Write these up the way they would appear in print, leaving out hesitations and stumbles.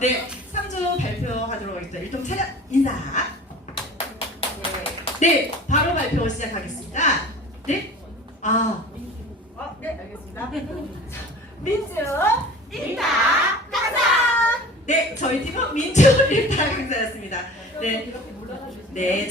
네, 3조 발표하도록 하겠습니다. 일동 차렷 인사. 네, 바로 발표 시작하겠습니다. 네, 네, 알겠습니다. 민주 일타 강사. 네, 저희 팀은 민주 일타 강사였습니다. 네,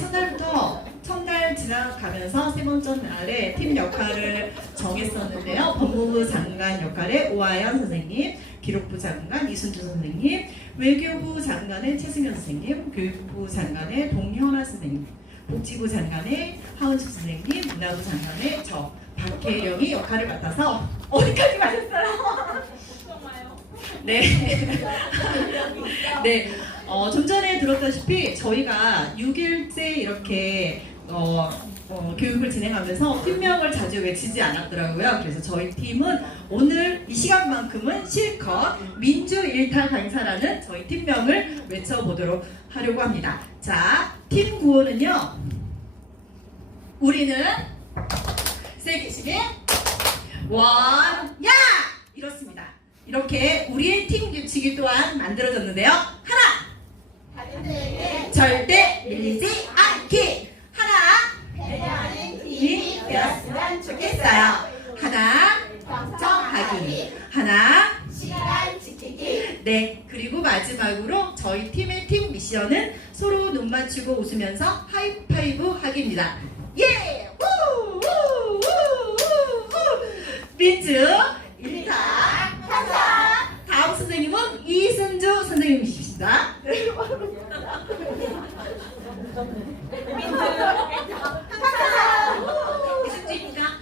첫날 지나가면서 세 번째 날에 팀 역할을 정했었는데요. 법무부 장관 역할의 오하연 선생님, 기록부 장관 이순주 선생님, 외교부 장관의 최승현 선생님, 교육부 장관의 동현아 선생님, 복지부 장관의 하은숙 선생님, 문화부 장관의 저 박혜령이 역할을 맡아서 어디까지 맞았어요? 네. 네. 좀 전에 들었다시피 저희가 6일째 이렇게 교육을 진행하면서 팀명을 자주 외치지 않았더라고요. 그래서 저희 팀은 오늘 이 시간만큼은 실컷 민주 일타 강사라는 저희 팀명을 외쳐보도록 하려고 합니다. 자, 팀 구호는요. 우리는 세계심의 원야! 이렇습니다. 이렇게 우리의 팀 규칙이 또한 만들어졌는데요. 하나! 절대 밀리지 않기! 하나! 배려하는 팀이 되었으면 좋겠어요. 하나! 정하기! 하나! 시간 지키기. 네, 그리고 마지막으로 저희 팀의 팀 미션은 서로 눈 맞추고 웃으면서 하이파이브 하기입니다. 예! 우! 우! 우! 우! 민주 일타 강사. 다음 선생님은 이순주 선생님이십니다. 이순주입니다.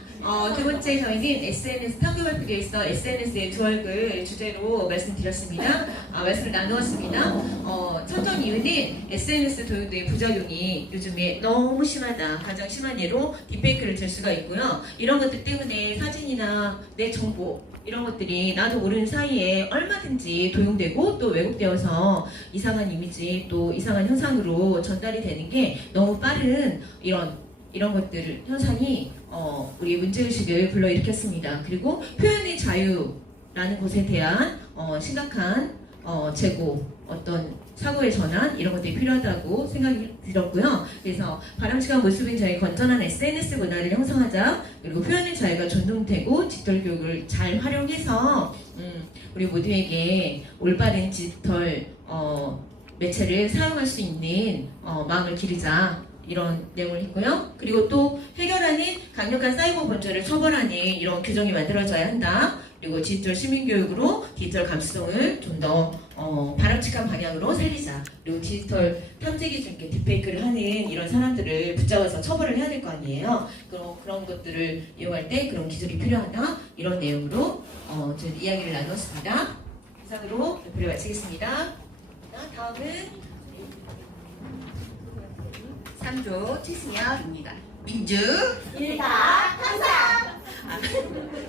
두 번째 저희는 SNS 탐구 발표에 있어 SNS의 두얼굴 주제로 말씀드렸습니다. 말씀을 나누었습니다. 첫째 이유는 SNS 도용도의 부작용이 요즘에 너무 심하다. 가장 심한 예로 딥페이크를 들 수가 있고요. 이런 것들 때문에 사진이나 내 정보 이런 것들이 나도 모르는 사이에 얼마든지 도용되고 또 왜곡되어서 이상한 이미지 또 이상한 현상으로 전달이 되는 게 너무 빠른 이런 것들 현상이 우리 문제의식을 불러일으켰습니다. 그리고 표현의 자유라는 것에 대한 심각한 재고, 어떤 사고의 전환 이런 것들이 필요하다고 생각이 들었고요. 그래서 바람직한 모습인 저희 건전한 SNS 문화를 형성하자. 그리고 표현의 자유가 존중되고 디지털 교육을 잘 활용해서 우리 모두에게 올바른 디지털 매체를 사용할 수 있는 마음을 기르자. 이런 내용을 했고요. 그리고 또 해결하는 강력한 사이버 범죄를 처벌하는 이런 규정이 만들어져야 한다. 그리고 디지털 시민교육으로 디지털 감수성을 좀 더 바람직한 방향으로 살리자. 그리고 디지털 탐지 기술, 딥페이크를 하는 이런 사람들을 붙잡아서 처벌을 해야 될 거 아니에요. 그런 것들을 이용할 때 그런 기술이 필요하다. 이런 내용으로 저희 이야기를 나누었습니다. 이상으로 발표를 마치겠습니다. 다음은 3조 최승현입니다. 민주 일타 강사.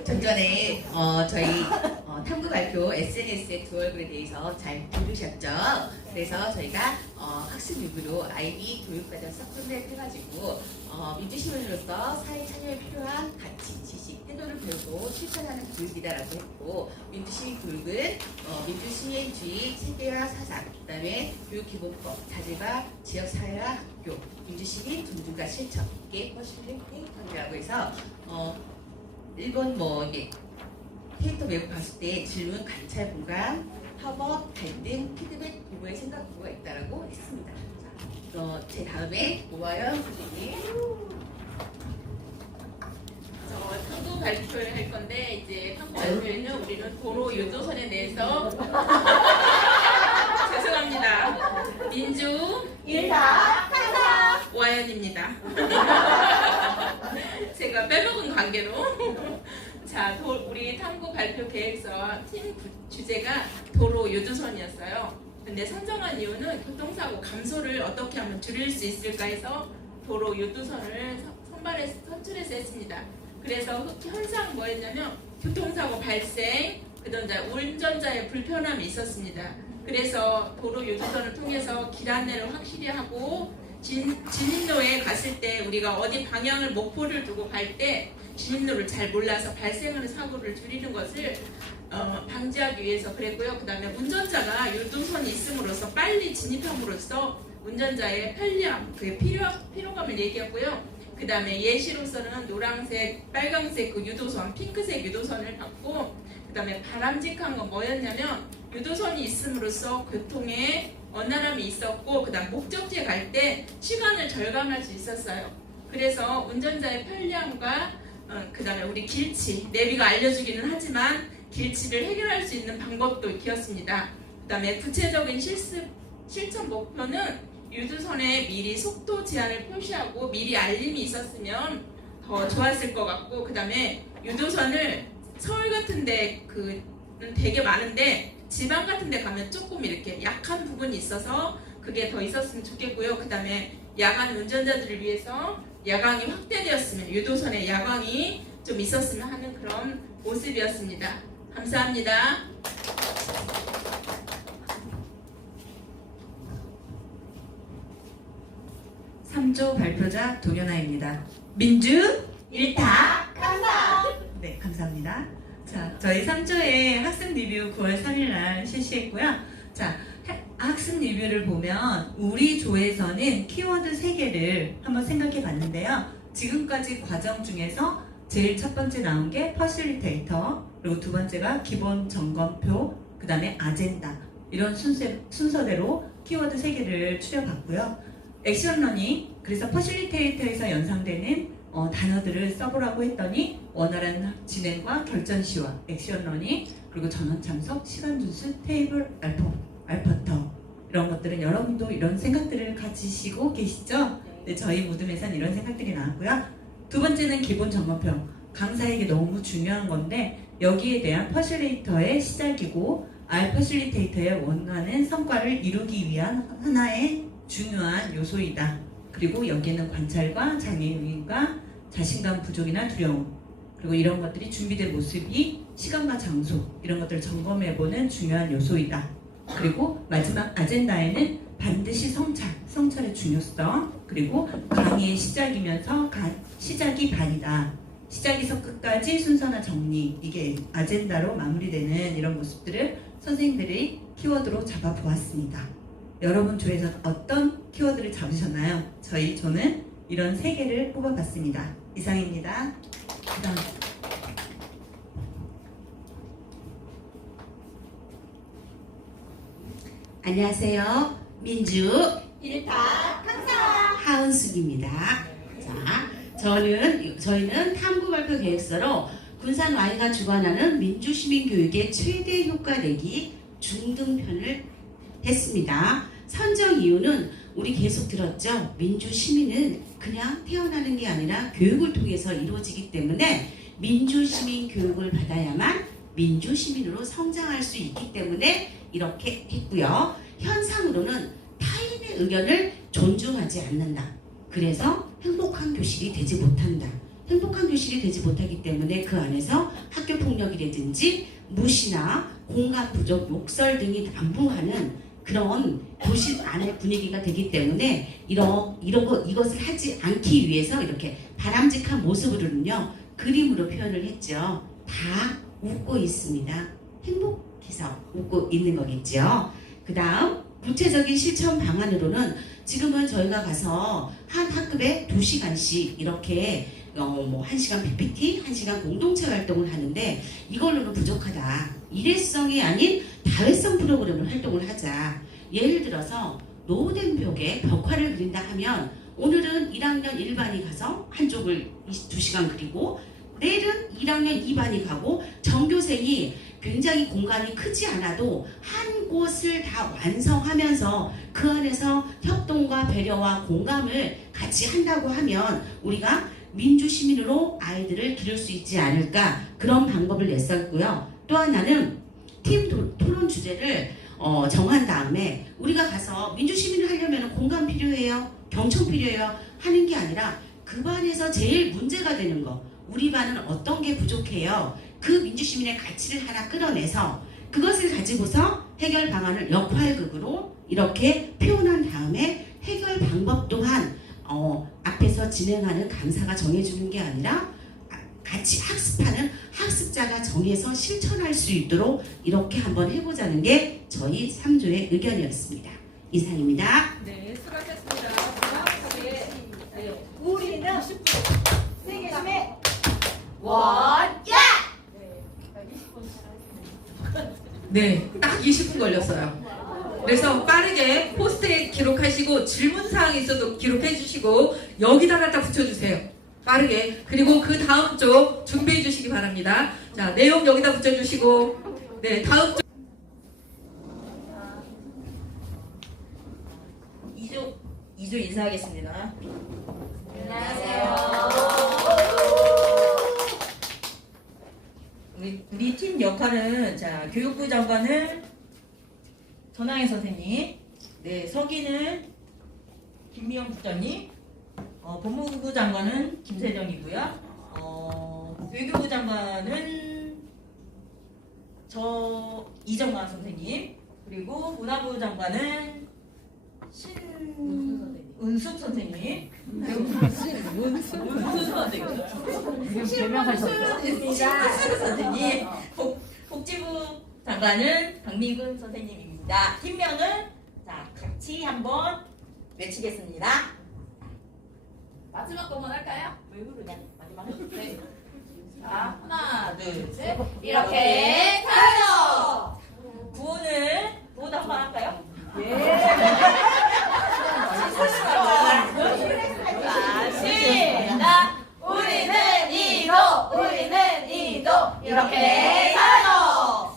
좀 전에 저희 탐구 발표 SNS의 두 얼굴에 대해서 잘 들으셨죠? 그래서 저희가 학습육으로 IB 교육과정 서클을 해가지고 민주시민으로서 사회 참여에 필요한 가치, 지식, 태도를 배우고 실천하는 교육이다라고 했고 민주시민 교육은 민주시민주의 체계와 사상, 그 다음에 교육기본법, 자질과 지역사회와 학교, 민주시민 존중과 실천 이게 훨씬 행동이라고 해서 일본 이게 캐릭터 외국 봤을 때 질문, 관찰, 보강, 협업, 갈등, 피드백 부분에 생각 부분가 있다라고 했습니다. 자, 제 다음에 오하연 선생님. 탐구 발표를 할 건데 이제 탐구 발표에는 우리는 도로 유조선에 대해서 죄송합니다. 민주 일타 강사. 오하연입니다. 제가 빼먹은 관계로 자, 우리 탐구 발표 계획서 팀 주제가 도로 유조선이었어요. 근데 선정한 이유는 교통사고 감소를 어떻게 하면 줄일 수 있을까 해서 도로 유조선을 선출해서 했습니다. 그래서 현상 뭐였냐면 교통사고 발생, 그다음 운전자의 불편함이 있었습니다. 그래서 도로 유조선을 통해서 길 안내를 확실히 하고 진입로에 갔을 때 우리가 어디 방향을 목표를 두고 갈 때 진입로를 잘 몰라서 발생하는 사고를 줄이는 것을 방지하기 위해서 그랬고요. 그 다음에 운전자가 유도선이 있음으로써 빨리 진입함으로써 운전자의 편리함, 그 피로감을 얘기했고요. 그 다음에 예시로서는 노란색, 빨강색 그 유도선, 핑크색 유도선을 봤고, 그 다음에 바람직한 건 뭐였냐면 유도선이 있음으로써 교통에 원활함이 있었고, 그 다음 목적지에 갈 때 시간을 절감할 수 있었어요. 그래서 운전자의 편리함과 그 다음에 우리 길치, 내비가 알려주기는 하지만 길치를 해결할 수 있는 방법도 기었습니다. 그 다음에 구체적인 실천 목표는 유도선에 미리 속도 제한을 표시하고 미리 알림이 있었으면 더 좋았을 것 같고, 그 다음에 유도선을 서울 같은데 되게 많은데 지방 같은데 가면 조금 이렇게 약한 부분이 있어서 그게 더 있었으면 좋겠고요. 그 다음에 야간 운전자들을 위해서 야광이 확대되었으면, 유도선에 야광이 좀 있었으면 하는 그런 모습이었습니다. 감사합니다. (3조) 발표자 동현아입니다. 민주 일타강사. 네, 감사합니다. 자, 저희 3조의 학습 리뷰 9월 3일날 실시했고요. 자, 학습 리뷰를 보면 우리 조에서는 키워드 3개를 한번 생각해 봤는데요. 지금까지 과정 중에서 제일 첫 번째 나온 게 퍼실리테이터, 그리고 두 번째가 기본 점검표, 그 다음에 아젠다, 이런 순서대로 키워드 3개를 추려봤고요. 액션 러닝, 그래서 퍼실리테이터에서 연상되는 단어들을 써보라고 했더니 원활한 진행과 결전 시와 액션 러닝, 그리고 전원 참석, 시간 준수, 테이블 알퍼터, 이런 것들은 여러분도 이런 생각들을 가지시고 계시죠? 네, 저희 무덤에선 이런 생각들이 나왔고요. 두 번째는 기본 점검표, 강사에게 너무 중요한 건데 여기에 대한 퍼실리테이터의 시작이고 퍼실리테이터의 원하는 성과를 이루기 위한 하나의 중요한 요소이다. 그리고 여기에는 관찰과 장애인과 자신감 부족이나 두려움, 그리고 이런 것들이 준비된 모습이 시간과 장소, 이런 것들을 점검해보는 중요한 요소이다. 그리고 마지막 아젠다에는 반드시 성찰의 중요성, 그리고 강의의 시작이면서 시작이 반이다. 시작에서 끝까지 순서나 정리, 이게 아젠다로 마무리되는 이런 모습들을 선생님들이 키워드로 잡아보았습니다. 여러분 조에서 어떤 키워드를 잡으셨나요? 저는 이런 3개를 뽑아봤습니다. 이상입니다. 그다음. 안녕하세요. 민주 일타강사. 하은숙입니다. 자, 저희는 탐구 발표 계획서로 군산 Y가 주관하는 민주시민교육의 최대 효과 내기 중등편을 했습니다. 선정 이유는 우리 계속 들었죠. 민주시민은 그냥 태어나는 게 아니라 교육을 통해서 이루어지기 때문에 민주시민 교육을 받아야만 민주시민으로 성장할 수 있기 때문에 이렇게 했고요. 현상으로는 타인의 의견을 존중하지 않는다. 그래서 행복한 교실이 되지 못한다. 행복한 교실이 되지 못하기 때문에 그 안에서 학교 폭력이라든지 무시나 공감 부족, 욕설 등이 난무하는 그런 교실 안의 분위기가 되기 때문에 이것을 하지 않기 위해서 이렇게 바람직한 모습으로는요, 그림으로 표현을 했죠. 다 웃고 있습니다. 행복해서 웃고 있는 거겠죠. 그 다음 구체적인 실천 방안으로는 지금은 저희가 가서 한 학급에 2시간씩 이렇게 1시간 PPT, 1시간 공동체 활동을 하는데 이걸로는 부족하다. 일회성이 아닌 다회성 프로그램을 활동을 하자. 예를 들어서 노후된 벽에 벽화를 그린다 하면 오늘은 1학년 1반이 가서 한쪽을 2시간 그리고 내일은 1학년 2반이 가고 전교생이 굉장히 공간이 크지 않아도 한 곳을 다 완성하면서 그 안에서 협동과 배려와 공감을 같이 한다고 하면 우리가 민주시민으로 아이들을 기를 수 있지 않을까, 그런 방법을 냈었고요. 또 하나는 팀 토론 주제를 정한 다음에 우리가 가서 민주시민을 하려면 공감 필요해요, 경청 필요해요 하는 게 아니라 그 반에서 제일 문제가 되는 거, 우리 반은 어떤 게 부족해요, 그 민주시민의 가치를 하나 끌어내서 그것을 가지고서 해결 방안을 역할극으로 이렇게 표현한 다음에 해결 방법 또한 앞에서 진행하는 강사가 정해주는 게 아니라 같이 학습하는 학습 학습자가 정해서 실천할 수 있도록 이렇게 한번 해보자는 게 저희 3조의 의견이었습니다. 이상입니다. 네, 수고하셨습니다. 정확하게 우리는 세계심의 원야. 네, 딱 20분 걸렸어요. 그래서 빠르게 포스트잇 기록하시고 질문사항이 있어도 기록해 주시고 여기다가 딱 붙여주세요. 빠르게. 그리고 그 다음 쪽 준비해 주시기 바랍니다. 자, 내용 여기다 붙여주시고 네, 다음 쪽 2조 인사하겠습니다. 우리 팀 역할은 자 교육부 장관은 전항해 선생님, 네 서기는 김미영 국장님, 법무부 장관은 김세정이고요. 외교부 장관은 저 이정관 선생님, 그리고 문화부 장관은 신은숙 선생님. 신은숙 선생님. 복지부 장관은 박민근 선생님입니다. 팀명은 자 같이 한번 외치겠습니다. 마지막 것만 할까요? 왜 그러냐? 마지막 네. 자, 하나, 둘, 셋. 이렇게 살아요. 구호도 한번 할까요? 시작. 우리는 이도 이렇게 살아요.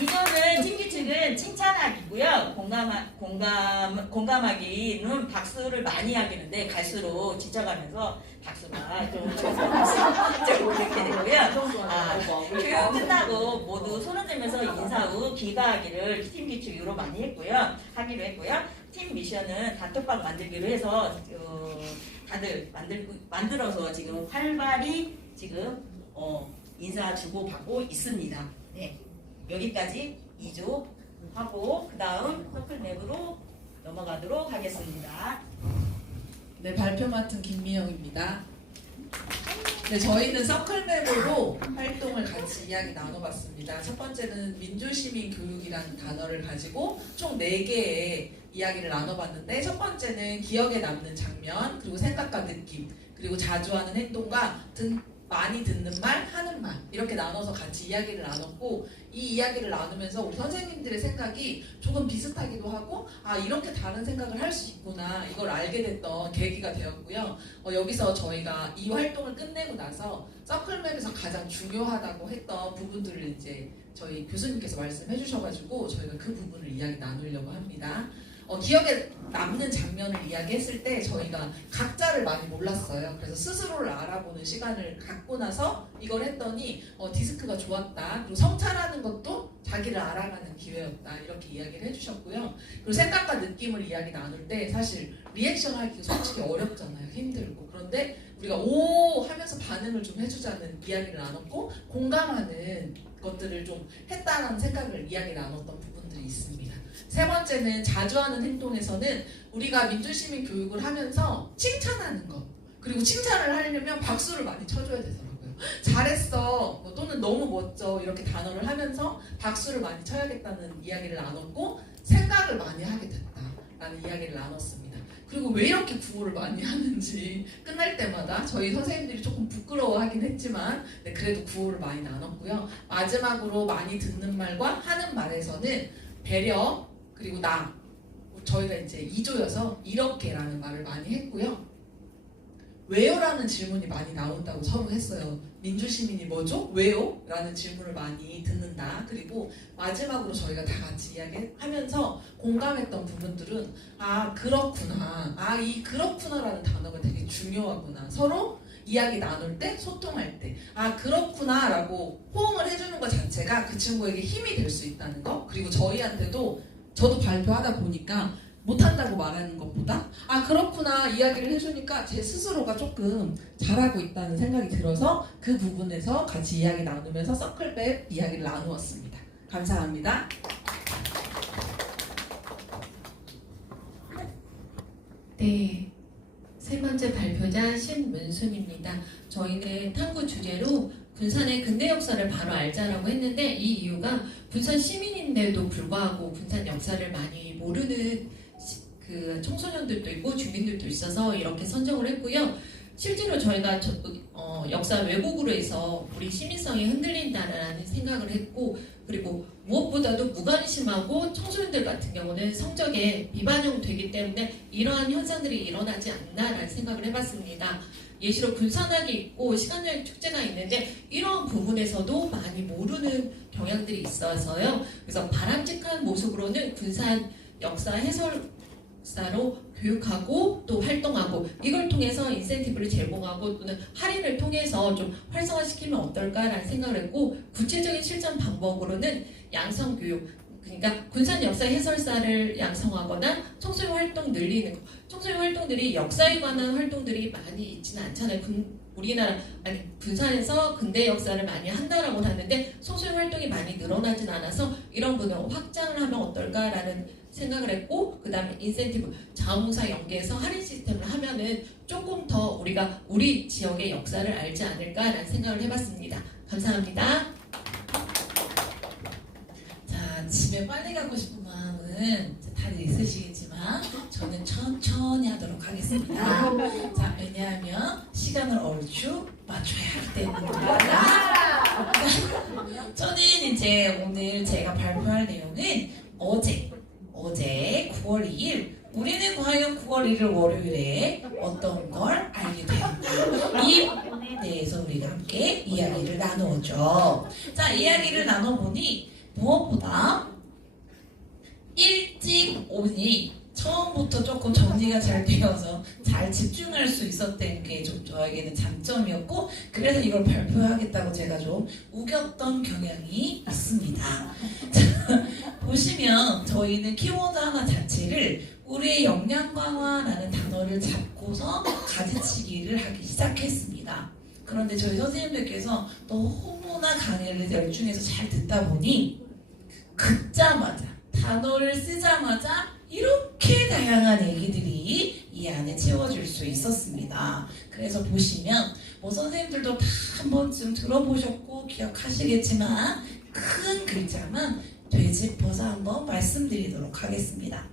이조는 팀 규칙은 칭찬하기고요. 공감하기는 박수를 많이 하겠는데 갈수록 지쳐가면서 박수가 좀 이렇게 되고요. 교육 끝나고 모두 손을 들면서 인사 후 귀가하기를 팀 규칙으로 많이 하기로 했고요. 팀 미션은 단톡방 만들기로 해서 다들 만들어서 지금 활발히 지금 인사 주고 받고 있습니다. 네, 여기까지 2조 하고 그 다음 서클 맵으로 넘어가도록 하겠습니다. 네, 발표 맡은 김미영입니다. 네, 저희는 서클맵으로 활동을 같이 이야기 나눠봤습니다. 첫 번째는 민주시민교육이라는 단어를 가지고 총 4개의 이야기를 나눠봤는데 첫 번째는 기억에 남는 장면, 그리고 생각과 느낌, 그리고 자주 하는 행동과 많이 듣는 말, 하는 말 이렇게 나눠서 같이 이야기를 나눴고 이 이야기를 나누면서 우리 선생님들의 생각이 조금 비슷하기도 하고 아 이렇게 다른 생각을 할 수 있구나 이걸 알게 됐던 계기가 되었고요. 여기서 저희가 이 활동을 끝내고 나서 서클맵에서 가장 중요하다고 했던 부분들을 이제 저희 교수님께서 말씀해 주셔가지고 저희가 그 부분을 이야기 나누려고 합니다. 기억에 남는 장면을 이야기했을 때 저희가 각자를 많이 몰랐어요. 그래서 스스로를 알아보는 시간을 갖고 나서 이걸 했더니 디스크가 좋았다. 그리고 성찰하는 것도 자기를 알아가는 기회였다. 이렇게 이야기를 해주셨고요. 그리고 생각과 느낌을 이야기 나눌 때 사실 리액션 하기 솔직히 어렵잖아요. 힘들고. 그런데 우리가 오 하면서 반응을 좀 해주자는 이야기를 나눴고 공감하는 것들을 좀 했다는 생각을 이야기 나눴던 부분들이 있습니다. 세 번째는 자주 하는 행동에서는 우리가 민주시민 교육을 하면서 칭찬하는 것 그리고 칭찬을 하려면 박수를 많이 쳐줘야 되더라고요. 잘했어 또는 너무 멋져 이렇게 단어를 하면서 박수를 많이 쳐야겠다는 이야기를 나눴고 생각을 많이 하게 됐다라는 이야기를 나눴습니다. 그리고 왜 이렇게 구호를 많이 하는지 끝날 때마다 저희 선생님들이 조금 부끄러워하긴 했지만 네, 그래도 구호를 많이 나눴고요. 마지막으로 많이 듣는 말과 하는 말에서는 배려 그리고 나 저희가 이제 2조여서 이렇게라는 말을 많이 했고요. 왜요? 라는 질문이 많이 나온다고 서로 했어요. 민주시민이 뭐죠? 왜요? 라는 질문을 많이 듣는다. 그리고 마지막으로 저희가 다 같이 이야기하면서 공감했던 부분들은 아 그렇구나. 아 이 그렇구나라는 단어가 되게 중요하구나. 서로 이야기 나눌 때, 소통할 때 아 그렇구나 라고 호응을 해주는 것 자체가 그 친구에게 힘이 될 수 있다는 거. 그리고 저희한테도 저도 발표하다 보니까 못한다고 말하는 것보다 아 그렇구나 이야기를 해주니까 제 스스로가 조금 잘하고 있다는 생각이 들어서 그 부분에서 같이 이야기 나누면서 서클백 이야기를 나누었습니다. 감사합니다. 네, 세 번째 발표자 신문순입니다. 저희는 탐구 주제로 군산의 근대 역사를 바로 알자라고 했는데 이 이유가 군산 시민인데도 불구하고 군산 역사를 많이 모르는 그 청소년들도 있고 주민들도 있어서 이렇게 선정을 했고요. 실제로 저희가 역사 왜곡으로 해서 우리 시민성이 흔들린다는 생각을 했고 그리고 무엇보다도 무관심하고 청소년들 같은 경우는 성적에 비반영되기 때문에 이러한 현상들이 일어나지 않나라는 생각을 해봤습니다. 예시로 군산학이 있고 시간여행 축제가 있는데 이런 부분에서도 많이 모르는 경향들이 있어서요. 그래서 바람직한 모습으로는 군산 역사 해설사로 교육하고 또 활동하고 이걸 통해서 인센티브를 제공하고 또는 할인을 통해서 좀 활성화시키면 어떨까라는 생각을 했고 구체적인 실전 방법으로는 양성교육 그러니까 군산 역사 해설사를 양성하거나 청소년 활동 늘리는 거. 청소년 활동들이 역사에 관한 활동들이 많이 있지는 않잖아요. 우리나라 군산에서 근대 역사를 많이 한다라고 하는데 청소년 활동이 많이 늘어나진 않아서 이런 부분을 확장을 하면 어떨까라는 생각을 했고 그 다음에 인센티브 자원봉사 연계해서 할인 시스템을 하면은 조금 더 우리가 우리 지역의 역사를 알지 않을까라는 생각을 해봤습니다. 감사합니다. 자, 집에 빨리 가고 싶은 마음은 다들 있으시겠지만 저는 천천히 하도록 하겠습니다. 자, 왜냐하면 시간을 얼추 맞춰야 하기 때문입니다. 저는 이제 오늘 제가 발표할 내용은 어제 9월 2일 우리는 과연 9월 1일 월요일에 어떤 걸 알게 되었나 이 부분에 대해서 우리가 함께 이야기를 나누었죠. 자, 이야기를 나눠보니 무엇보다 일찍 오니 처음부터 조금 정리가 잘 되어서 잘 집중할 수 있었던 게 좀 저에게는 장점이었고 그래서 이걸 발표하겠다고 제가 좀 우겼던 경향이 있습니다. 자, 보시면 저희는 키워드 하나 자체를 우리의 역량 강화라는 단어를 잡고서 가지치기를 하기 시작했습니다. 그런데 저희 선생님들께서 너무나 강의를 열중해서 잘 듣다 보니 긋자마자 단어를 쓰자마자 이렇게 다양한 얘기들이 이 안에 채워질 수 있었습니다. 그래서 보시면 뭐 선생님들도 다 한 번쯤 들어보셨고 기억하시겠지만 큰 글자만 되짚어서 한번 말씀드리도록 하겠습니다.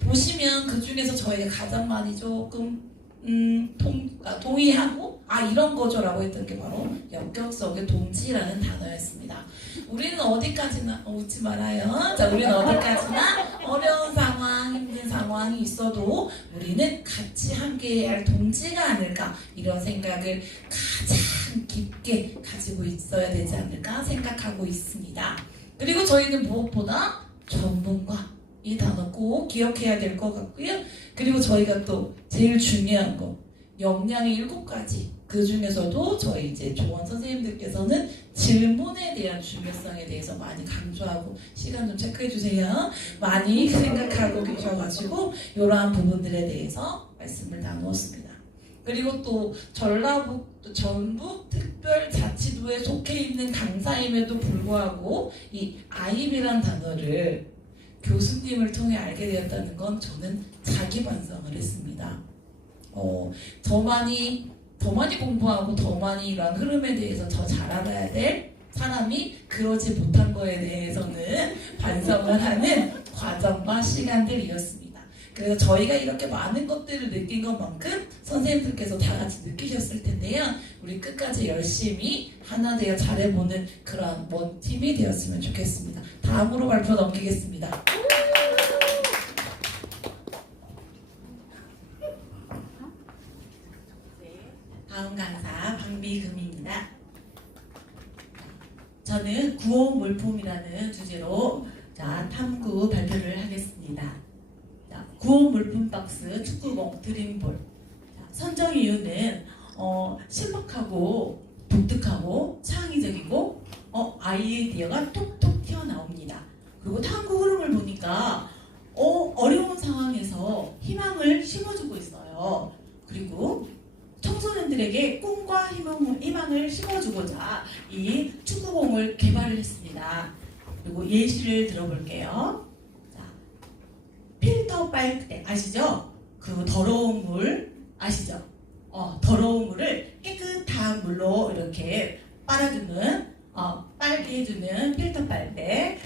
보시면 그 중에서 저희가 가장 많이 조금 동의하고 이런 거죠라고 했던 게 바로 역격속의 동지라는 단어였습니다. 우리는 어디까지나 웃지 말아요. 자, 우리는 어디까지나 어려운 상황, 힘든 상황이 있어도 우리는 같이 함께해야 할 동지가 아닐까 이런 생각을 가장 깊게 가지고 있어야 되지 않을까 생각하고 있습니다. 그리고 저희는 무엇보다 전문가 이 단어 꼭 기억해야 될 것 같고요. 그리고 저희가 또 제일 중요한 거 역량이 7가지 그 중에서도 저희 이제 조원 선생님들께서는 질문에 대한 중요성에 대해서 많이 강조하고 시간 좀 체크해 주세요. 많이 생각하고 계셔가지고 이러한 부분들에 대해서 말씀을 나누었습니다. 그리고 또 전북특별자치도에 속해 있는 강사임에도 불구하고 이 아임이란 단어를 교수님을 통해 알게 되었다는 건 저는 자기 반성을 했습니다. 더 많이 공부하고 더 많이 이런 흐름에 대해서 더 잘 알아야 될 사람이 그러지 못한 거에 대해서는 반성을 하는 과정과 시간들이었습니다. 그래서 저희가 이렇게 많은 것들을 느낀 것만큼 선생님들께서 다 같이 느끼셨을 텐데요. 우리 끝까지 열심히 하나 되어 잘해보는 그런 원팀이 되었으면 좋겠습니다. 다음으로 발표 넘기겠습니다. 다음 강사 방비금입니다. 저는 구호 물품이라는 주제로 탐구 발표를 하겠습니다. 구호 물품 박스 축구공 드림볼. 선정 이유는 신박하고 독특하고 창의적이고 아이디어가 톡톡 튀어나옵니다. 그리고 탐구 흐름을 보니까 어려운 상황에서 희망을 심어주고 있어요. 그리고 청소년들에게 꿈과 희망을 심어주고자 이 축구공을 개발을 했습니다. 그리고 예시를 들어볼게요. 자, 필터 빨대 아시죠? 그 더러운 물 아시죠? 더러운 물을 깨끗한 물로 이렇게 빨아주는 빨게 해주는 필터 빨대,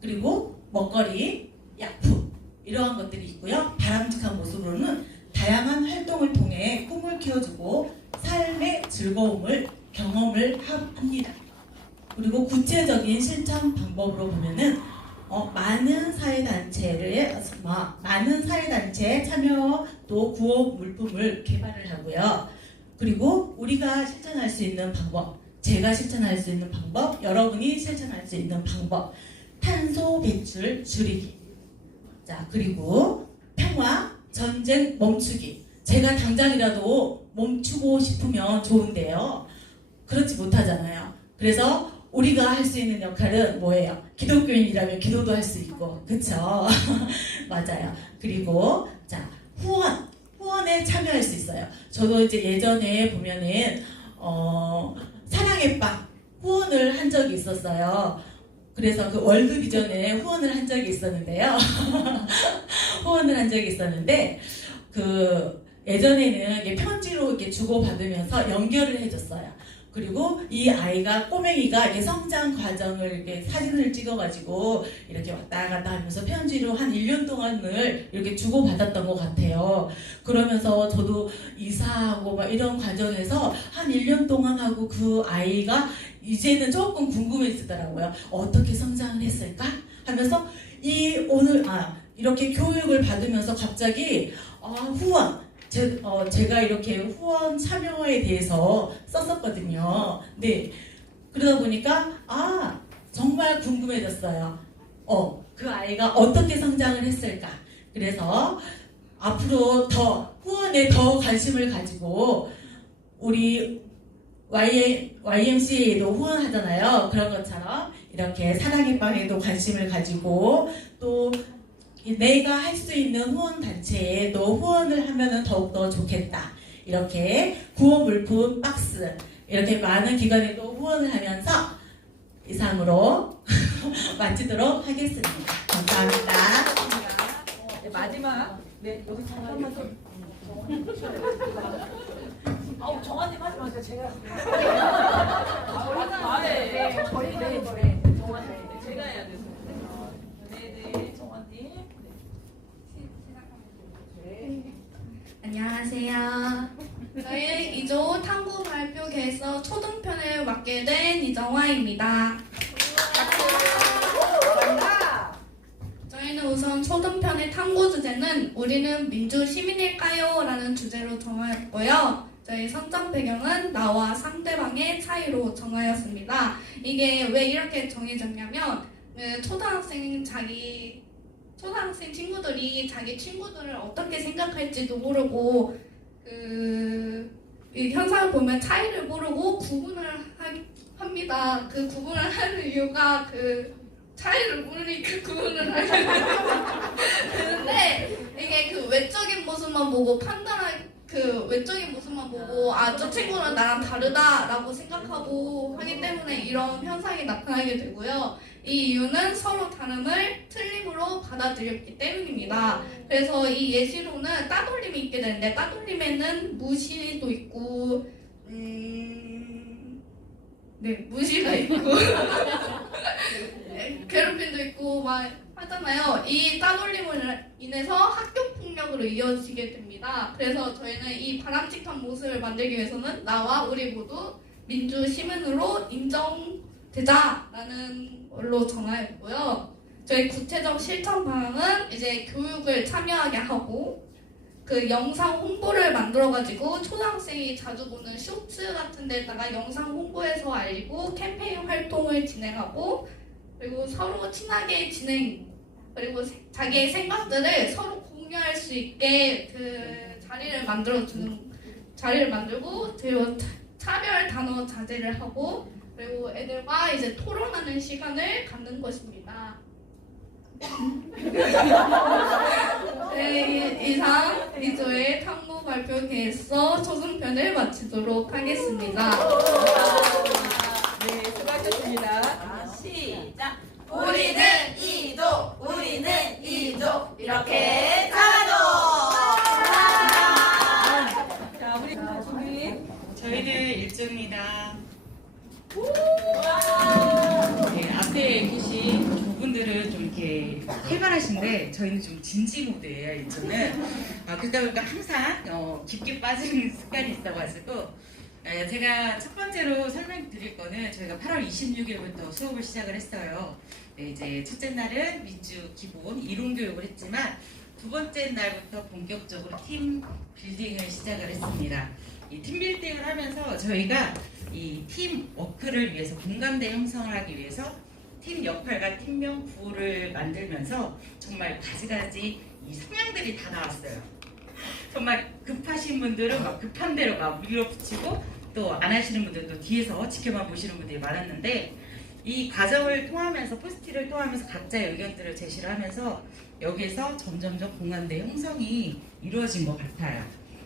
그리고 먹거리, 약품 이러한 것들이 있고요. 바람직한 모습으로는 다양한 활동을 통해 꿈을 키워주고 삶의 즐거움을 경험을 합니다. 그리고 구체적인 실천 방법으로 보면은 많은 사회단체에 참여 또 구호 물품을 개발을 하고요. 그리고 우리가 실천할 수 있는 방법, 제가 실천할 수 있는 방법, 여러분이 실천할 수 있는 방법, 탄소 배출 줄이기. 자, 그리고 평화, 전쟁 멈추기. 제가 당장이라도 멈추고 싶으면 좋은데요. 그렇지 못하잖아요. 그래서 우리가 할 수 있는 역할은 뭐예요? 기독교인이라면 기도도 할 수 있고, 그쵸? 맞아요. 그리고 자, 후원에 참여할 수 있어요. 저도 이제 예전에 보면은 사랑의 빵 후원을 한 적이 있었어요. 그래서 그 월드 비전에 후원을 한 적이 있었는데요. 후원을 한 적이 있었는데 그 예전에는 이게 편지로 이렇게 주고받으면서 연결을 해줬어요. 그리고 이 아이가 꼬맹이가 이렇게 성장 과정을 이렇게 사진을 찍어가지고 이렇게 왔다 갔다 하면서 편지로 한 1년 동안을 이렇게 주고받았던 것 같아요. 그러면서 저도 이사하고 막 이런 과정에서 한 1년 동안 하고 그 아이가 이제는 조금 궁금해지더라고요. 어떻게 성장을 했을까? 하면서 이렇게 교육을 받으면서 갑자기 후원. 제가 이렇게 후원 참여에 대해서 썼었거든요. 네. 그러다 보니까, 정말 궁금해졌어요. 그 아이가 어떻게 성장을 했을까. 그래서 앞으로 후원에 더 관심을 가지고, 우리 YMCA도 후원하잖아요. 그런 것처럼 이렇게 사랑의 빵에도 관심을 가지고, 또 내가 할 수 있는 후원단체에도 후원을 하면 더욱더 좋겠다. 이렇게 구호 물품 박스 이렇게 많은 기관에도 후원을 하면서 이상으로 마치도록 하겠습니다. 감사합니다. 네, 마지막. 네, 여기서 한번 더. 정한님 하지 마세요. 제가. 제가 해야 돼서. 네네, 정원님. 안녕하세요. 저희는 2조 탐구 발표 계획서 초등편을 맡게 된 이정화입니다. 저희는 우선 초등편의 탐구 주제는 우리는 민주 시민일까요? 라는 주제로 정하였고요. 저희 선정 배경은 나와 상대방의 차이로 정하였습니다. 이게 왜 이렇게 정해졌냐면 초등학생 친구들이 자기 친구들을 어떻게 생각할지도 모르고 이 현상을 보면 차이를 모르고 구분을 합니다. 그 구분을 하는 이유가 차이를 모르니까 구분을 하게 되는데 이게 외적인 모습만 보고 외적인 모습만 보고 저 친구는 나랑 다르다라고 생각하고 하기 때문에 이런 현상이 나타나게 되고요. 이 이유는 서로 다름을 틀림으로 받아들였기 때문입니다. 그래서 이 예시로는 따돌림이 있게 되는데 따돌림에는 무시도 있고 무시가 있고 괴롭힘도 있고 막 하잖아요. 이 따돌림으로 인해서 학교 폭력으로 이어지게 됩니다. 그래서 저희는 이 바람직한 모습을 만들기 위해서는 나와 우리 모두 민주 시민으로 인정되자라는 걸로 정하였고요. 저희 구체적 실천 방향은 이제 교육을 참여하게 하고 영상 홍보를 만들어가지고 초등학생이 자주 보는 쇼츠 같은 데다가 영상 홍보해서 알리고 캠페인 활동을 진행하고 그리고 서로 친하게 그리고 자기의 생각들을 서로 공유할 수 있게 자리를 만들고 그리고 차별 단어 자제를 하고 그리고 애들과 이제 토론하는 시간을 갖는 것입니다. 네, 이상 2조의 탐구 발표 계획서 초등편을 마치도록 하겠습니다. 네, 수고하셨습니다. 시작. 우리는 2조 이렇게 살아줘. 자, 분들은 좀 이렇게 활발하신데 저희는 좀 진지 모드예요. 이제는 그러다 보니까 항상 깊게 빠지는 습관이 있어가지고 제가 첫 번째로 설명드릴 거는 저희가 8월 26일부터 수업을 시작을 했어요. 네, 이제 첫째 날은 민주 기본 이론 교육을 했지만 두 번째 날부터 본격적으로 팀 빌딩을 시작을 했습니다. 이 팀 빌딩을 하면서 저희가 이 팀 워크를 위해서 공감대 형성을 하기 위해서 팀 역할과 팀명 구호를 만들면서 정말 가지가지 이 성향들이 다 나왔어요. 정말 급하신 분들은 막 급한 대로 막 밀어붙이고 또 안 하시는 분들도 뒤에서 지켜만 보시는 분들이 많았는데 이 과정을 통하면서 포스트잇을 통하면서 각자의 의견들을 제시를 하면서 여기에서 점점점 공감대 형성이 이루어진 것 같아요.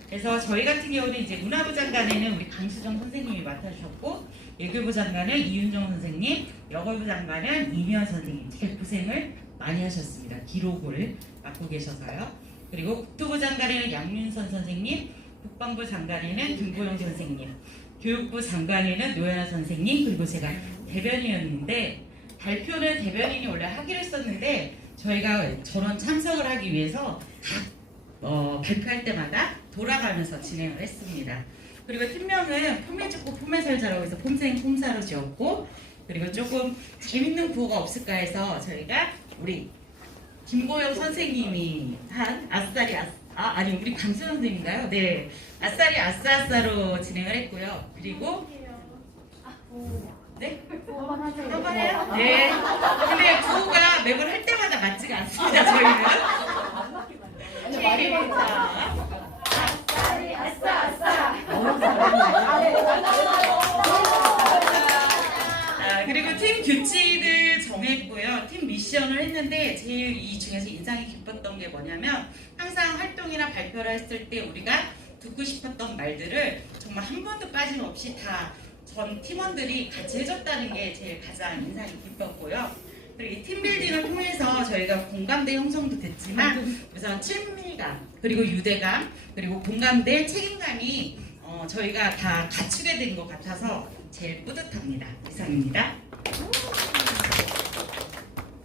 그래서 저희 같은 경우는 이제 문화부 장관에는 우리 강수정 선생님이 맡아주셨고 예교부 장관은 이윤정 선생님, 여가부 장관은 이미연 선생님 되게 고생을 많이 하셨습니다. 기록을 맡고 계셔서요. 그리고 국토부 장관에는 양윤선 선생님, 국방부 장관에는 김보영 선생님, 교육부 장관에는 노현아 선생님, 그리고 제가 대변인이었는데 발표는 대변인이 원래 하기로 했었는데 저희가 전원 참석을 하기 위해서 발표할 때마다 돌아가면서 진행을 했습니다. 그리고 팀명은 폼에 죽고 폼에 살자라고 해서 폼생 폼사로 지었고 그리고 조금 재밌는 구호가 없을까 해서 저희가 우리 김보영 선생님이 한 아싸리 아니 우리 강수 선생님인가요? 네, 아싸리 아싸아싸로 진행을 했고요. 그리고 네? 한번 해요? 네. 근데 구호가 매번 할 때마다 맞지가 않습니다. 저희는. 아싸리 아싸 아싸. 그리고 팀 규칙을 정했고요. 팀 미션을 했는데 제일 이 중에서 인상이 깊었던 게 뭐냐면 항상 활동이나 발표를 했을 때 우리가 듣고 싶었던 말들을 정말 한 번도 빠짐없이 다 전 팀원들이 같이 해줬다는 게 제일 가장 인상이 깊었고요. 그리고 이 팀빌딩을 통해서 저희가 공감대 형성도 됐지만 우선 친밀감, 그리고 유대감, 그리고 공감대, 책임감이 저희가 다 갖추게 된 것 같아서 제일 뿌듯합니다. 이상입니다.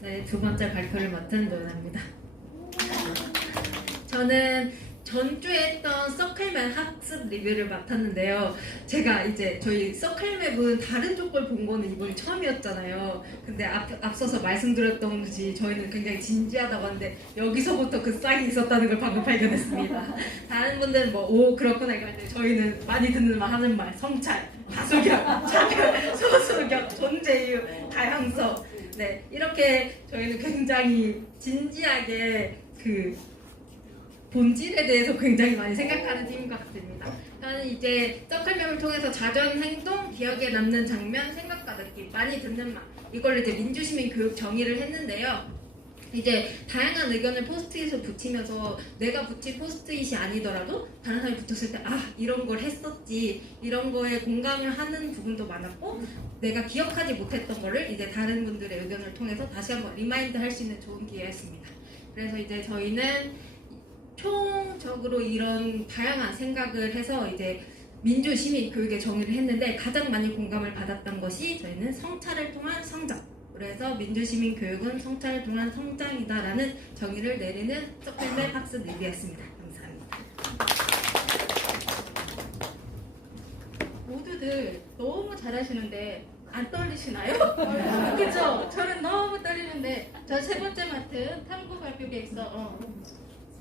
네, 두 번째 발표를 맡은 노연아입니다. 저는 전주에 했던 서클맵 학습 리뷰를 맡았는데요. 제가 이제 저희 서클맵은 다른 쪽 걸 본 거는 이번이 처음이었잖아요. 근데 앞서서 말씀드렸던 듯이 저희는 굉장히 진지하다고 하는데 여기서부터 그 싹이 있었다는 걸 방금 발견했습니다. 다른 분들은 뭐 오 그렇구나 이랬는데 저희는 많이 듣는 말 하는 말 성찰, 가소격, 차별, 소수격, 존재이유, 다양성 네 이렇게 저희는 굉장히 진지하게 그 본질에 대해서 굉장히 많이 생각하는 팀인 것 같습니다. 저는 이제 서클맵을 통해서 자전 행동, 기억에 남는 장면, 생각과 느낌, 많이 듣는 말 이걸 이제 민주시민 교육 정의를 했는데요. 이제 다양한 의견을 포스트잇에 붙이면서 내가 붙인 포스트잇이 아니더라도 다른 사람이 붙였을 때 이런 걸 했었지 이런 거에 공감을 하는 부분도 많았고 내가 기억하지 못했던 거를 이제 다른 분들의 의견을 통해서 다시 한번 리마인드 할 수 있는 좋은 기회였습니다. 그래서 이제 저희는 총적으로 이런 다양한 생각을 해서 이제 민주 시민 교육의 정의를 했는데 가장 많이 공감을 받았던 것이 저희는 성찰을 통한 성장. 그래서 민주 시민 교육은 성찰을 통한 성장이다라는 정의를 내리는 서클맵 학습 리뷰였습니다. 감사합니다. 모두들 너무 잘하시는데 안 떨리시나요? 그죠? 저는 너무 떨리는데 저 세 번째 맡은 탐구 발표 계획서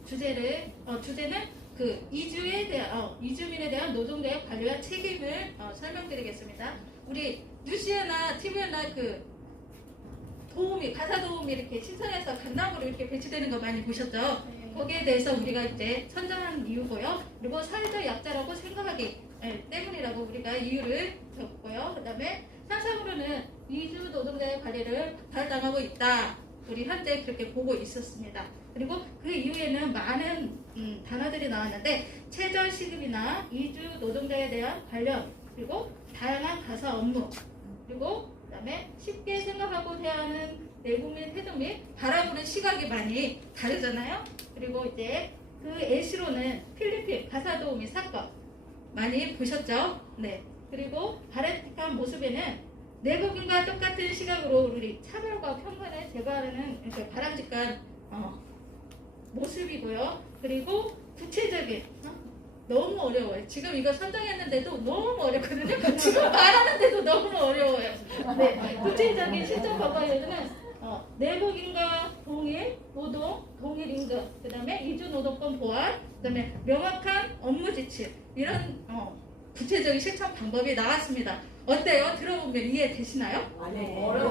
주제는 그 이주에 대한 이주민에 대한 노동자의 관리와 책임을 설명드리겠습니다. 우리 뉴스나 TV나 그 도우미 가사 도우미 이렇게 신선해서 간담으로 이렇게 배치되는 거 많이 보셨죠? 거기에 대해서 우리가 이제 선정한 이유고요. 그리고 사회적 약자라고 생각하기 때문이라고 우리가 이유를 적고요. 그다음에 상상으로는 이주 노동자의 관리를 박탈당하고 있다. 우리 현재 그렇게 보고 있었습니다. 그리고 그 이후에는 많은 단어들이 나왔는데 최저 시급이나 이주 노동자에 대한 관련 그리고 다양한 가사 업무 그리고 그다음에 쉽게 생각하고 대하는 내국민 태도 및 바라보는 시각이 많이 다르잖아요. 그리고 이제 그 예시로는 필리핀 가사 도우미 사건 많이 보셨죠? 네. 그리고 바람직한 모습에는 내국인과 똑같은 시각으로 우리 차별과 편견에 제가 하는 이렇게 바람직한 모습이고요. 그리고 구체적인 너무 어려워요. 지금 이거 선정했는데도 너무 어렵거든요. 지금 말하는데도 너무 어려워요. 네, 구체적인 실전 과거에는 내국인과 동일 노동, 동일 임금, 그 다음에 이주 노동권 보완, 그 다음에 명확한 업무 지침 이런 구체적인 실천 방법이 나왔습니다. 어때요? 들어보면 이해되시나요?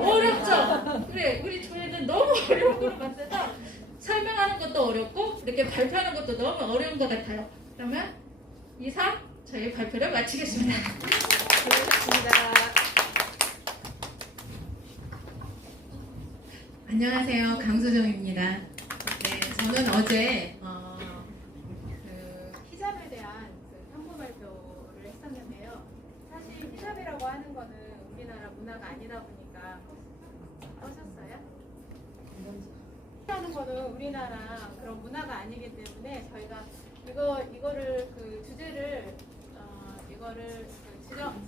어렵죠? 그래, 우리 조회는 너무 어려운 것 같아서 설명하는 것도 어렵고 이렇게 발표하는 것도 너무 어려운 것 같아요. 그러면 이상 저희 발표를 마치겠습니다. 수고하셨습니다. 안녕하세요. 강수정입니다. 네, 저는 어제 그 히잡에 대한 그 탐구 발표를 했었는데요. 사실 히잡이라고 하는 거는 우리나라 문화가 아니다 보니까 하셨어요? 하는 거는 우리나라 그런 문화가 아니기 때문에 저희가 이거를 그 주제를 이거를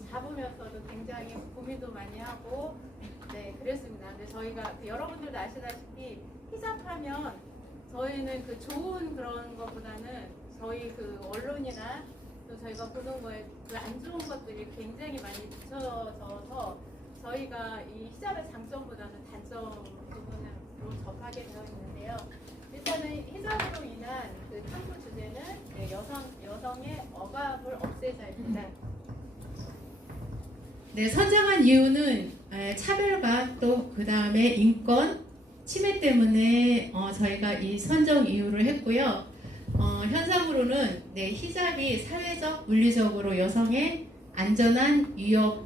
잡으면서도 굉장히 고민도 많이 하고 네 그랬습니다. 근데 저희가 여러분들도 아시다시피 히잡하면 저희는 그 좋은 그런 것보다는 저희 그 언론이나 또 저희가 보는 거에 그 안 좋은 것들이 굉장히 많이 비춰져서 저희가 이 히잡의 장점보다는 단점 부분으로 접하게 되어 있는데요. 일단은 히잡으로 인한 그 탐구 주제는 여성의 억압을 없애자입니다. 네, 선정한 이유는 차별과 또 그 다음에 인권 침해 때문에 저희가 이 선정 이유를 했고요. 현상으로는 네, 히잡이 사회적, 물리적으로 여성의 안전한 위협,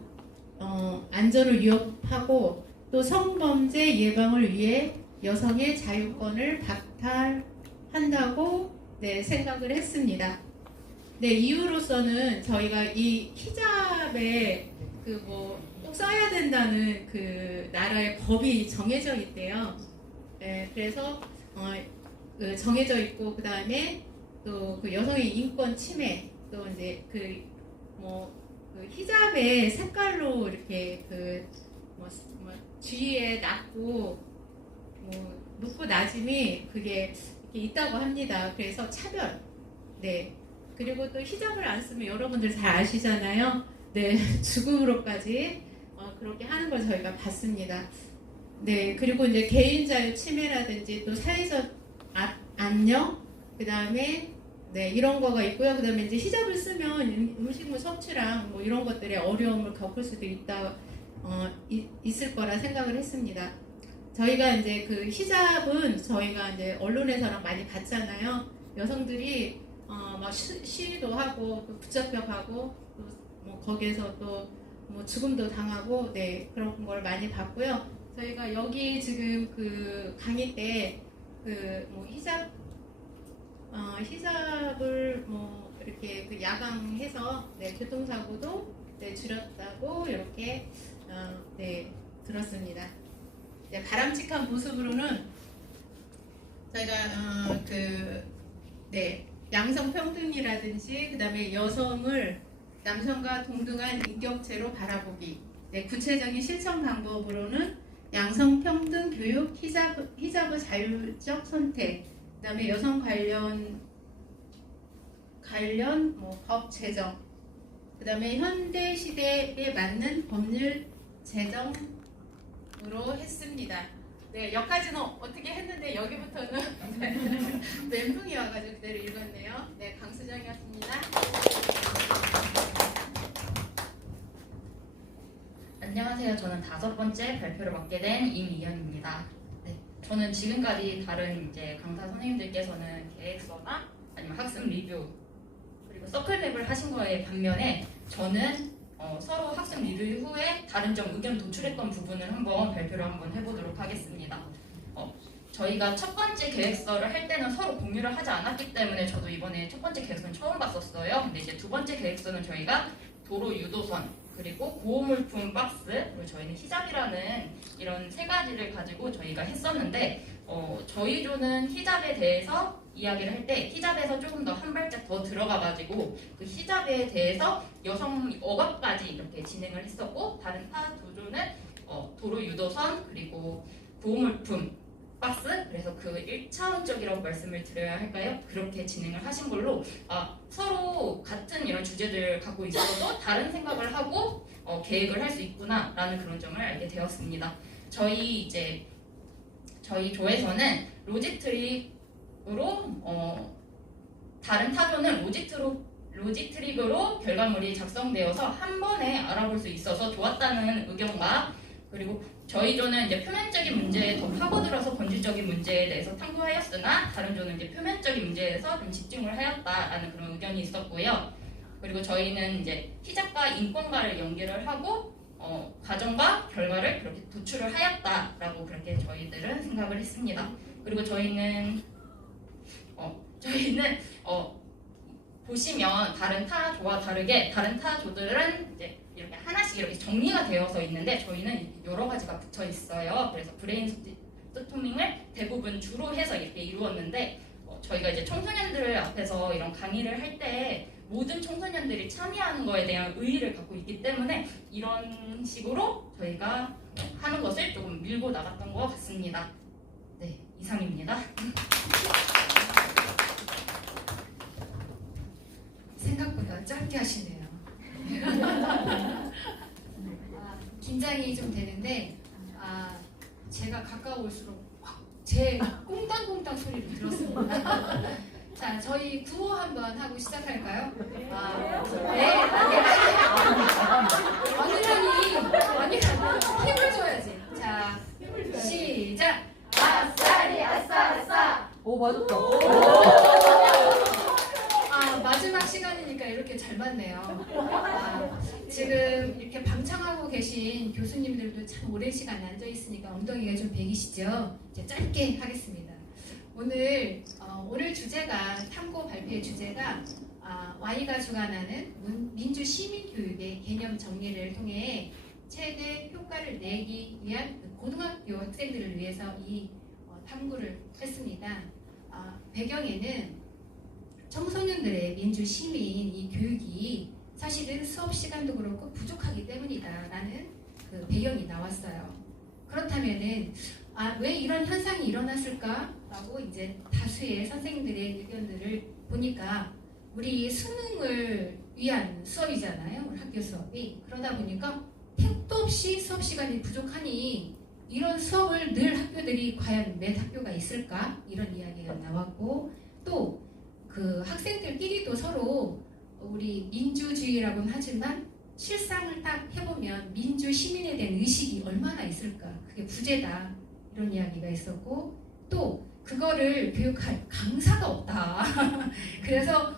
안전을 위협하고 또 성범죄 예방을 위해 여성의 자유권을 박탈한다고 네, 생각을 했습니다. 네, 이유로서는 저희가 이 히잡에 꼭 써야 된다는 그 나라의 법이 정해져 있대요. 네, 그래서 정해져 있고 그 다음에 또 그 여성의 인권 침해 또 이제 그 히잡의 색깔로 이렇게 주위에 낮고 높고 낮음이 그게 이렇게 있다고 합니다. 그래서 차별. 네. 그리고 또 히잡을 안 쓰면 여러분들 잘 아시잖아요. 네, 죽음으로까지 그렇게 하는 걸 저희가 봤습니다. 네, 그리고 이제 개인 자유 침해라든지 또 사회적 안녕, 그 다음에 네 이런 거가 있고요. 그 다음에 이제 히잡을 쓰면 음식물 섭취랑 뭐 이런 것들에 어려움을 겪을 수도 있을 거라 생각을 했습니다. 저희가 이제 그 히잡은 저희가 이제 언론에서랑 많이 봤잖아요. 여성들이 막 시위도 하고 또 붙잡혀 가고 또 뭐 거기에서 또 뭐 죽음도 당하고 네 그런 걸 많이 봤고요. 저희가 여기 지금 그 강의 때 그 뭐 히잡을 뭐 이렇게 그 야광해서 네 교통사고도 네 줄였다고 이렇게 네 들었습니다. 네, 바람직한 모습으로는 저희가 네 양성 평등이라든지 그다음에 여성을 남성과 동등한 인격체로 바라보기. 네, 구체적인 실천 방법으로는 양성 평등 교육, 히잡의 자율적 선택, 그다음에 여성 관련 뭐 법 제정, 그다음에 현대 시대에 맞는 법률 제정으로 했습니다. 네, 여기까지는 어떻게 했는데 여기부터는 멘붕이 와가지고 그대로 읽었네요. 네, 강수정이었습니다. 안녕하세요. 저는 5번째 발표를 맡게 된 임이현입니다. 네, 저는 지금까지 다른 이제 강사 선생님들께서는 계획서나 아니면 학습 리뷰 그리고 서클맵을 하신 거에 반면에 저는 서로 학습 리뷰 후에 다른 점 의견 도출했던 부분을 한번 발표를 한번 해보도록 하겠습니다. 저희가 첫 번째 계획서를 할 때는 서로 공유를 하지 않았기 때문에 저도 이번에 첫 번째 계획서는 처음 봤었어요. 근데 이제 두 번째 계획서는 저희가 도로 유도선 그리고 보호물품 박스 그리고 저희는 히잡이라는 이런 세 가지를 가지고 저희가 했었는데 저희 조는 히잡에 대해서 이야기를 할 때 히잡에서 조금 더 한 발짝 더 들어가가지고 그 히잡에 대해서 여성 억압까지 이렇게 진행을 했었고 다른 타 두 조는 도로 유도선 그리고 구호물품 박스, 그래서 그 1차원적이라고 말씀을 드려야 할까요? 그렇게 진행을 하신 걸로 서로 같은 이런 주제들 갖고 있어도 다른 생각을 하고 계획을 할 수 있구나라는 그런 점을 알게 되었습니다. 저희 조에서는 로직트릭으로 다른 타조는 로직트릭으로 결과물이 작성되어서 한 번에 알아볼 수 있어서 좋았다는 의견과, 그리고 저희 조는 이제 표면적인 문제에 더 파고들어서 본질적인 문제에 대해서 탐구하였으나 다른 조는 이제 표면적인 문제에서 좀 집중을 하였다라는 그런 의견이 있었고요. 그리고 저희는 이제 시작과 인권과를 연결을 하고 과정과 결과를 그렇게 도출을 하였다라고 그렇게 저희들은 생각을 했습니다. 그리고 저희는 보시면 다른 타조와 다르게 다른 타조들은 이제 이렇게 하나씩 이렇게 정리가 되어서 있는데 저희는 여러 가지가 붙어 있어요. 그래서 브레인스토밍을 대부분 주로 해서 이렇게 이루었는데 저희가 이제 청소년들 앞에서 이런 강의를 할 때 모든 청소년들이 참여하는 거에 대한 의의를 갖고 있기 때문에 이런 식으로 저희가 하는 것을 조금 밀고 나갔던 것 같습니다. 네, 이상입니다. 생각보다 짧게 하시네요. 긴장이 좀 되는데 제가 가까울수록 제 꽁땅꽁땅 소리를 들었습니다. 자, 저희 구호 한번 하고 시작할까요? 네. 아니 힘을 줘야지. 자, 시작. 아싸리 아싸 아싸. 오, 맞았다. 마지막 시간이니까 이렇게 잘 맞네요. 지금 이렇게 방청하고 계신 교수님들도 참 오랜 시간 앉아 있으니까 엉덩이가 좀 베기시죠? 이제 짧게 하겠습니다. 오늘 주제가 탐구 발표의 주제가 Y가 주관하는 민주 시민 교육의 개념 정리를 통해 최대 효과를 내기 위한 고등학교 학생들을 위해서 이 탐구를 했습니다. 배경에는 청소년들의 민주 시민 이 교육이 사실은 수업 시간도 그렇고 부족하기 때문이다라는 그 배경이 나왔어요. 그렇다면은 왜 이런 현상이 일어났을까라고 이제 다수의 선생님들의 의견들을 보니까 우리 수능을 위한 수업이잖아요. 우리 학교 수업이. 그러다 보니까 택도 없이 수업 시간이 부족하니 이런 수업을 늘 학교들이 과연 몇 학교가 있을까? 이런 이야기가 나왔고 또 그 학생들끼리도 서로 우리 민주주의라고는 하지만 실상을 딱 해보면 민주 시민에 대한 의식이 얼마나 있을까? 그게 부재다. 이런 이야기가 있었고 또 그거를 교육할 강사가 없다. 그래서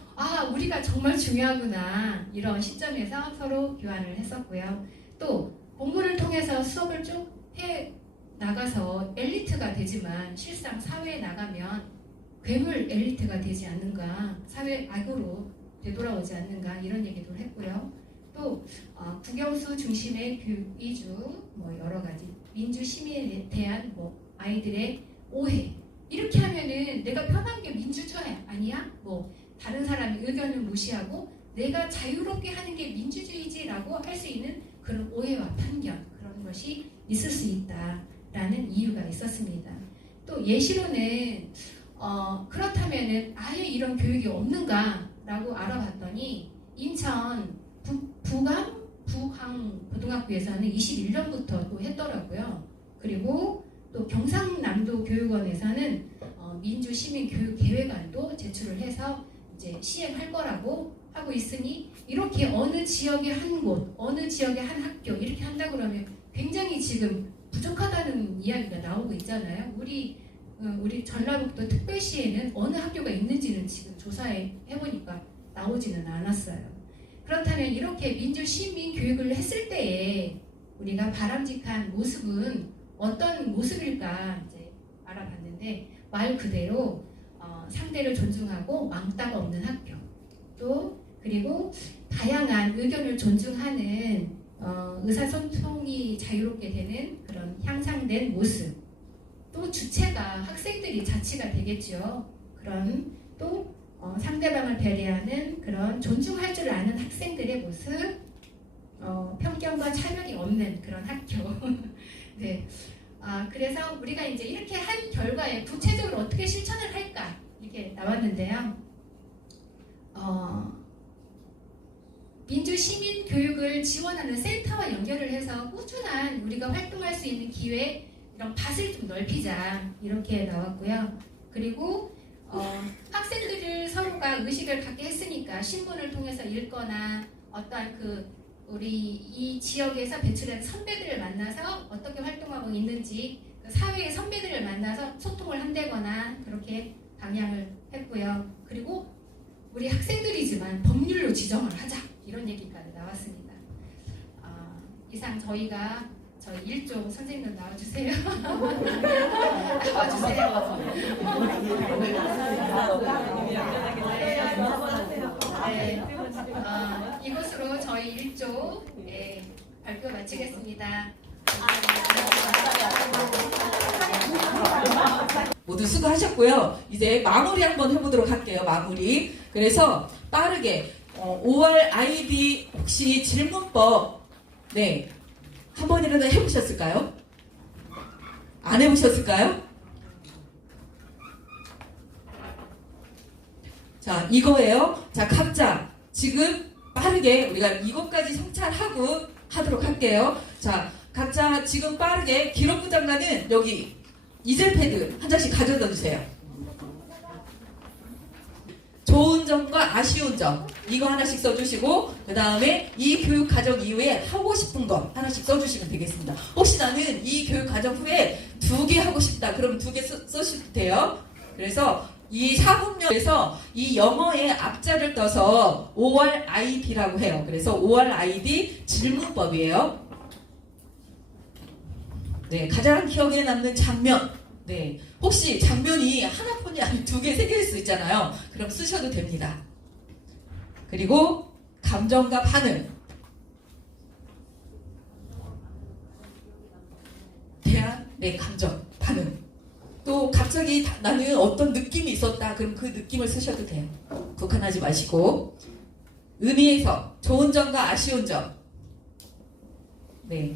우리가 정말 중요하구나. 이런 시점에서 서로 교환을 했었고요. 또 공부를 통해서 수업을 쭉 해 나가서 엘리트가 되지만 실상 사회에 나가면 괴물 엘리트가 되지 않는가, 사회 악으로 되돌아오지 않는가 이런 얘기도 했고요. 또 국영수 중심의 교육 위주 여러 가지 민주 시민에 대한 아이들의 오해 이렇게 하면은 내가 편한 게 민주주의 아니야? 다른 사람의 의견을 무시하고 내가 자유롭게 하는 게 민주주의지라고 할 수 있는 그런 오해와 편견 그런 것이 있을 수 있다라는 이유가 있었습니다. 또 예시로는 그렇다면은 아예 이런 교육이 없는가라고 알아봤더니 인천 부강 고등학교에서는 21년부터 또 했더라고요. 그리고 또 경상남도 교육원에서는 민주시민교육계획안도 제출을 해서 이제 시행할 거라고 하고 있으니 이렇게 어느 지역의 한 곳, 어느 지역의 한 학교 이렇게 한다 그러면 굉장히 지금 부족하다는 이야기가 나오고 있잖아요. 우리 전라북도 특별시에는 어느 학교가 있는지는 지금 조사해 보니까 나오지는 않았어요. 그렇다면 이렇게 민주 시민 교육을 했을 때에 우리가 바람직한 모습은 어떤 모습일까 이제 알아봤는데 말 그대로 상대를 존중하고 왕따가 없는 학교 또 그리고 다양한 의견을 존중하는 의사소통이 자유롭게 되는 그런 향상된 모습 또 주체가 학생들이 자치가 되겠죠. 그런 또 상대방을 배려하는 그런 존중할 줄 아는 학생들의 모습 편견과 차별이 없는 그런 학교 네, 그래서 우리가 이제 이렇게 한 결과에 구체적으로 어떻게 실천을 할까 이렇게 나왔는데요. 민주 시민 교육을 지원하는 센터와 연결을 해서 꾸준한 우리가 활동할 수 있는 기회 이런 밭을 좀 넓히자 이렇게 나왔고요. 그리고 학생들을 서로가 의식을 갖게 했으니까 신문을 통해서 읽거나 어떠한 우리 이 지역에서 배출된 선배들을 만나서 어떻게 활동하고 있는지 그 사회의 선배들을 만나서 소통을 한다거나 그렇게 방향을 했고요. 그리고 우리 학생들이지만 법률로 지정을 하자 이런 얘기까지 나왔습니다. 이상 저희 1조 선생님들 나와주세요. 나와주세요. 네, 이것으로 저희 1조 발표 마치겠습니다. 모두 수고하셨고요. 이제 마무리 한번 해보도록 할게요. 마무리. 그래서 빠르게 5월 아이디 혹시 질문법 한 번이라도 해보셨을까요? 안 해보셨을까요? 자, 이거예요. 자, 각자 지금 빠르게 우리가 이것까지 성찰하고 하도록 할게요. 자, 각자 지금 빠르게 기록부 장관은 여기 이젤패드 한 장씩 가져다 주세요. 좋은 점과 아쉬운 점 이거 하나씩 써주시고 그 다음에 이 교육과정 이후에 하고 싶은 거 하나씩 써주시면 되겠습니다. 혹시 나는 이 교육과정 후에 2개 하고 싶다 그럼 2개 써주셔도 돼요. 그래서 이 사법령에서 이 영어의 앞자를 떠서 ORID라고 해요. 그래서 ORID 질문법이에요. 네, 가장 기억에 남는 장면. 네, 혹시 장면이 하나뿐이 아니고 2개, 3개일 수 있잖아요. 그럼 쓰셔도 됩니다. 그리고 감정과 반응. 대한 내 감정, 반응. 또 갑자기 나는 어떤 느낌이 있었다. 그럼 그 느낌을 쓰셔도 돼요. 국한하지 마시고. 의미에서 좋은 점과 아쉬운 점. 네.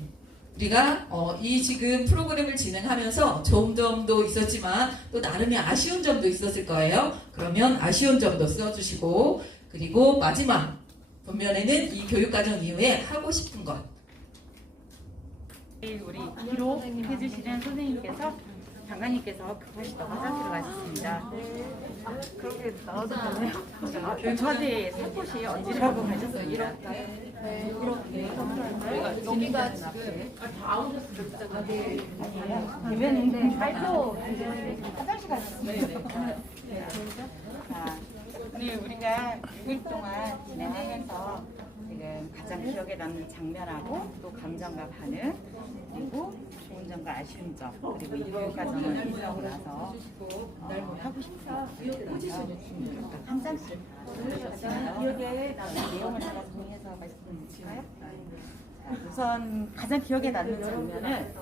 우리가 이 지금 프로그램을 진행하면서 좋은 점도 있었지만 또 나름의 아쉬운 점도 있었을 거예요. 그러면 아쉬운 점도 써주시고 그리고 마지막 본면에는 이 교육과정 이후에 하고 싶은 것. 우리 기록해 주시는 선생님께서 장관님께서 급하시다고 화장실을 가셨습니다. 그렇게 나와도 되네요. 저한테 살포시 얹으라고 가셨습니다. 여기가 지금 대변인데 발표 화장실 가셨습니다. 오늘 우리가 6일 동안 진행하면서 지금 가장 기억에 남는 장면하고 또 감정과 반응 그리고 좋은 점과 아쉬운 점 그리고 이 교육과정을 끝나고 나서 하고 싶은 거 한 장씩 기억에 남는 내용을 제가 정리해서 말씀드릴까요? 우선 가장 기억에 남는 장면은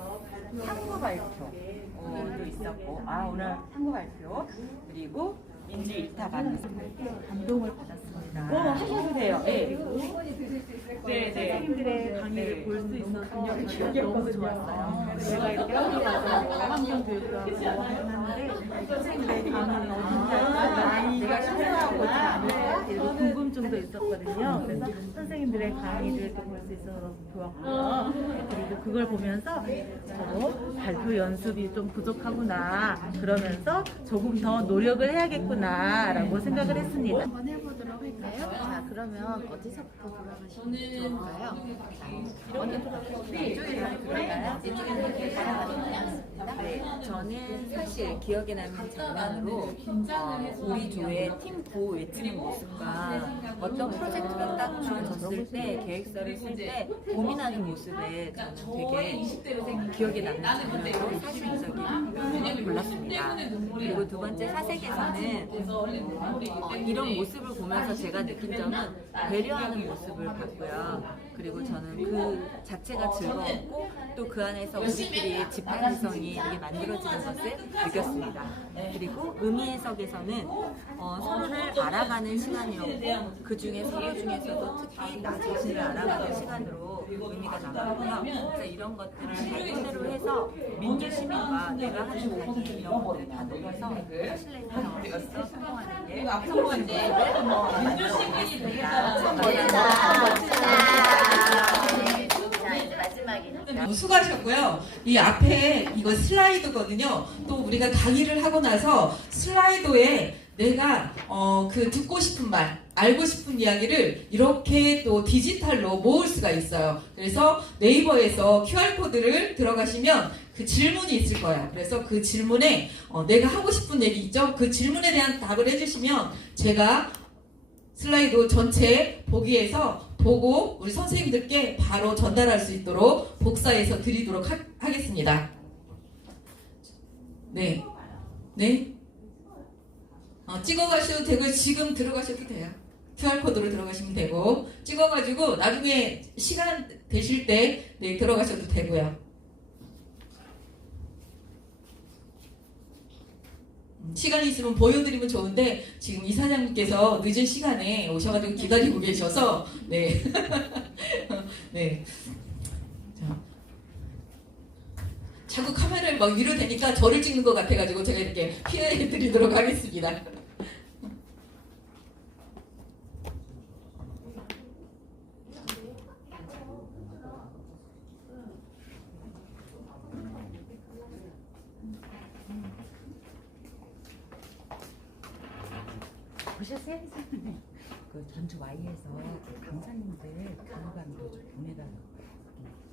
탐구 발표도 있었고 오늘 탐구 발표 그리고 민주 일타 반에서 감동을 받았습니다. 하셔도 돼요. 네. 선생님들의 강의를 볼 수 있어서 기억이 너무 좋았어요. 제가 이렇게 환경교육도 하고 하는데 선생님들의 강의는 어딘지 알까? 내가 신청하고 있지 않을까? 그리고 궁금증도 있었거든요. 그래서 선생님들의 강의를 또 볼 수 있어서 좋았고요. 그리고 그걸 보면서 저도 발표 연습이 좀 부족하구나 그러면서 조금 더 노력을 해야겠구나 라고 생각을 했습니다. 한번 해보도록 할까요? 자, 그러면 어디서부터 돌아가시면 좋을까요? 이쪽에서 돌아가요? 네, 저는 사실 기억에 남는 장면으로 우리 조의 팀 구호 외치는 모습과 어떤 프로젝트를 딱 주어졌을 때 계획서를 쓸 때 고민하는 모습에 저는 되게 기억에 남는 장면으로 사실적인 골랐습니다. 그리고 두 번째 사색에서는 이런 모습을 보면서 제가 느낀 점은 배려하는 모습을 봤고요. 그리고 저는 그 자체가 즐거웠고 또 그 안에서 우리끼리 집단성이 이렇게 만들어지는 것을 느꼈습니다. 그리고 의미 해석에서는 서로를 알아가는 시간이었고 그 중에 서로 중에서도 특히 나 자신을 알아가는 시간으로 의미가 남았고요. 그래서 이런 것들을 잘 토대로 해서 민주시민과 내가 하는 이야기 이런 것들을 다 녹여서 사실내 경험으로서 소통하는 게 첫 번째를 수고하셨고요. 이 앞에 이거 슬라이드거든요. 또 우리가 강의를 하고 나서 슬라이드에 내가 그 듣고 싶은 말, 알고 싶은 이야기를 이렇게 또 디지털로 모을 수가 있어요. 그래서 네이버에서 QR코드를 들어가시면 그 질문이 있을 거예요. 그래서 그 질문에 내가 하고 싶은 얘기 있죠? 그 질문에 대한 답을 해주시면 제가 슬라이드 전체 보기에서 보고 우리 선생님들께 바로 전달할 수 있도록 복사해서 드리도록 하겠습니다. 네. 네. 찍어가셔도 되고 지금 들어가셔도 돼요. QR코드로 들어가시면 되고 찍어가지고 나중에 시간 되실 때 네, 들어가셔도 되고요. 시간이 있으면 보여드리면 좋은데 지금 이사장님께서 늦은 시간에 오셔가지고 기다리고 계셔서 네. 네. 자. 자꾸 카메라를 막 위로 대니까 저를 찍는 것 같아가지고 제가 이렇게 피해드리도록 하겠습니다. 보셨어요? 그 전주 Y에서 그 강사님들 교육안도 좀 보내달라고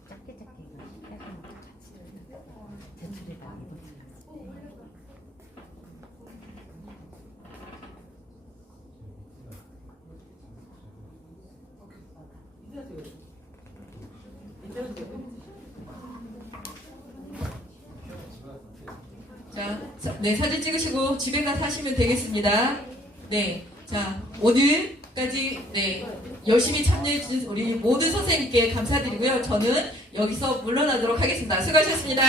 작게 해가지고 같이 제출해달라고 자, 네, 사진 찍으시고 집에 가서 하시면 되겠습니다. 네, 자, 오늘까지 네, 열심히 참여해주신 우리 모든 선생님께 감사드리고요. 저는 여기서 물러나도록 하겠습니다. 수고하셨습니다.